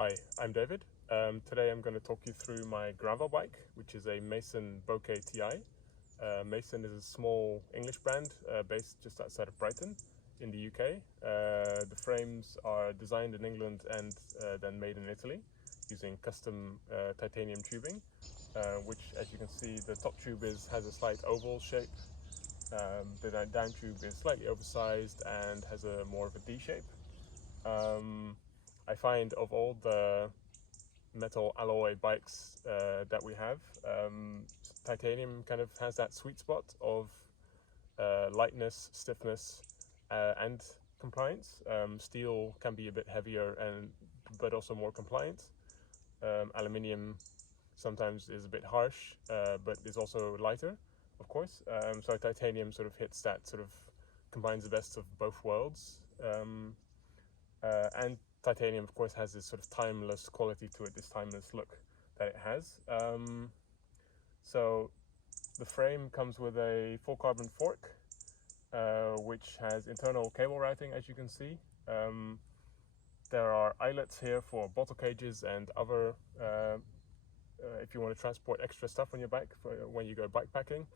Hi, I'm David. Today I'm going to talk you through my gravel bike, which is a Mason Bokeh Ti. Mason is a small English brand based just outside of Brighton in the UK. The frames are designed in England and then made in Italy using custom titanium tubing, which, as you can see, the top tube has a slight oval shape. The down tube is slightly oversized and has a more of a D shape. I find of all the metal alloy bikes that we have, titanium kind of has that sweet spot of lightness, stiffness, and compliance. Steel can be a bit heavier but also more compliant. Aluminium sometimes is a bit harsh, but is also lighter, of course. So titanium sort of hits that sort of combines the best of both worlds. And titanium, of course, has this sort of timeless quality to it, this timeless look that it has. So the frame comes with a full carbon fork, which has internal cable routing, as you can see. There are eyelets here for bottle cages and other, if you want to transport extra stuff on your bike for when you go bikepacking.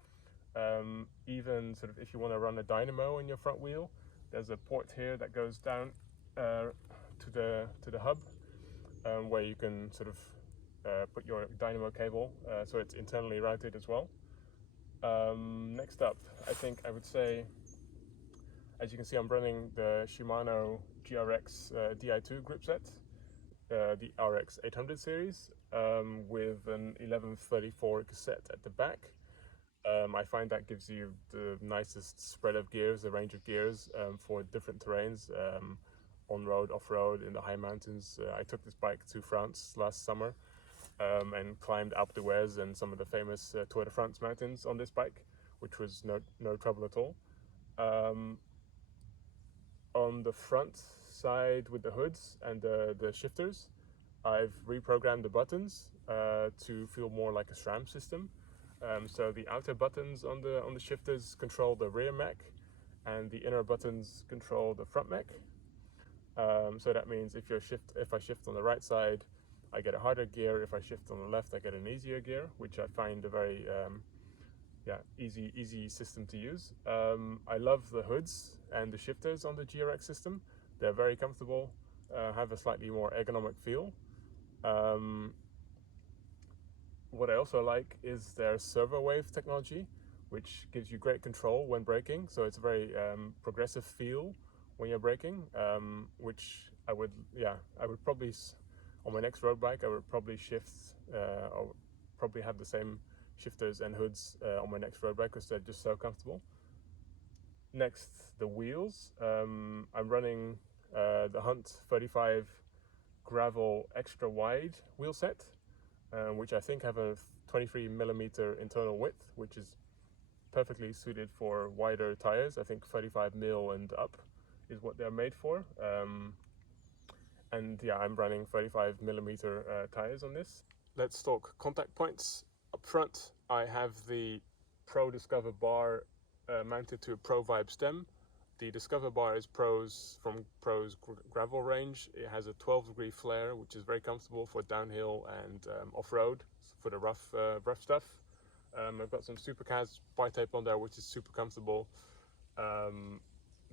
Even sort of if you want to run a dynamo in your front wheel, there's a port here that goes down to the hub, where you can sort of put your dynamo cable, so it's internally routed as well. Next up, I think I would say, as you can see, I'm running the Shimano GRX Di2 grip set, the RX 800 series, with an 1134 cassette at the back. I find that gives you the nicest spread of gears, the range of gears for different terrains, on-road, off-road, in the high mountains. I took this bike to France last summer and climbed Alpe d'Huez and some of the famous Tour de France mountains on this bike, which was no trouble at all. On the front side with the hoods and the shifters, I've reprogrammed the buttons to feel more like a SRAM system. So the outer buttons on the shifters control the rear mech, and the inner buttons control the front mech. So that means if I shift on the right side, I get a harder gear. If I shift on the left, I get an easier gear, which I find a very easy system to use. I love the hoods and the shifters on the GRX system. They're very comfortable, have a slightly more ergonomic feel. What I also like is their servo wave technology, which gives you great control when braking. So it's a very progressive feel when you're braking, which I would probably, on my next road bike, I would probably shift, or probably have the same shifters and hoods on my next road bike because they're just so comfortable. Next, the wheels. I'm running the Hunt 35 gravel extra wide wheel set, which I think have a 23mm internal width, which is perfectly suited for wider tires. I think 35mm and up is what they're made for. And yeah, I'm running 35mm tires on this. Let's talk contact points. Up front, I have the Pro Discover bar mounted to a Pro Vibe stem. The Discover bar is from Pro's gravel range. It has a 12-degree flare, which is very comfortable for downhill and off-road, for the rough stuff. I've got some Supercaz bi-tape on there, which is super comfortable,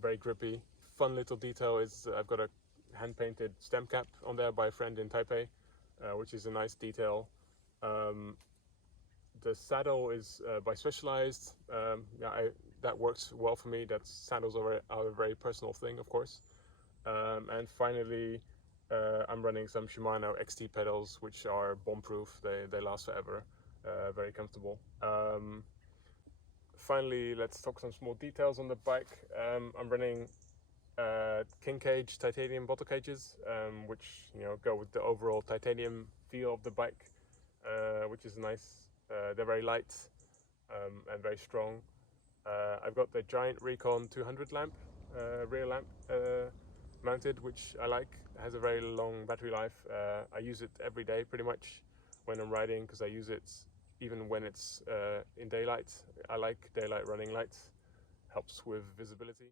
very grippy. Fun little detail is I've got a hand-painted stem cap on there by a friend in Taipei, which is a nice detail. The saddle is by Specialized. That works well for me. Saddles are a very personal thing, of course. And finally, I'm running some Shimano XT pedals, which are bomb-proof. They last forever. Very comfortable. Finally, let's talk some small details on the bike. I'm running King Cage titanium bottle cages, which go with the overall titanium feel of the bike, which is nice. They're very light and very strong. I've got the giant Recon 200 lamp, rear lamp mounted, which I like. It has a very long battery life. I use it every day pretty much when I'm riding, because I use it even when it's in daylight. I like daylight running lights, helps with visibility.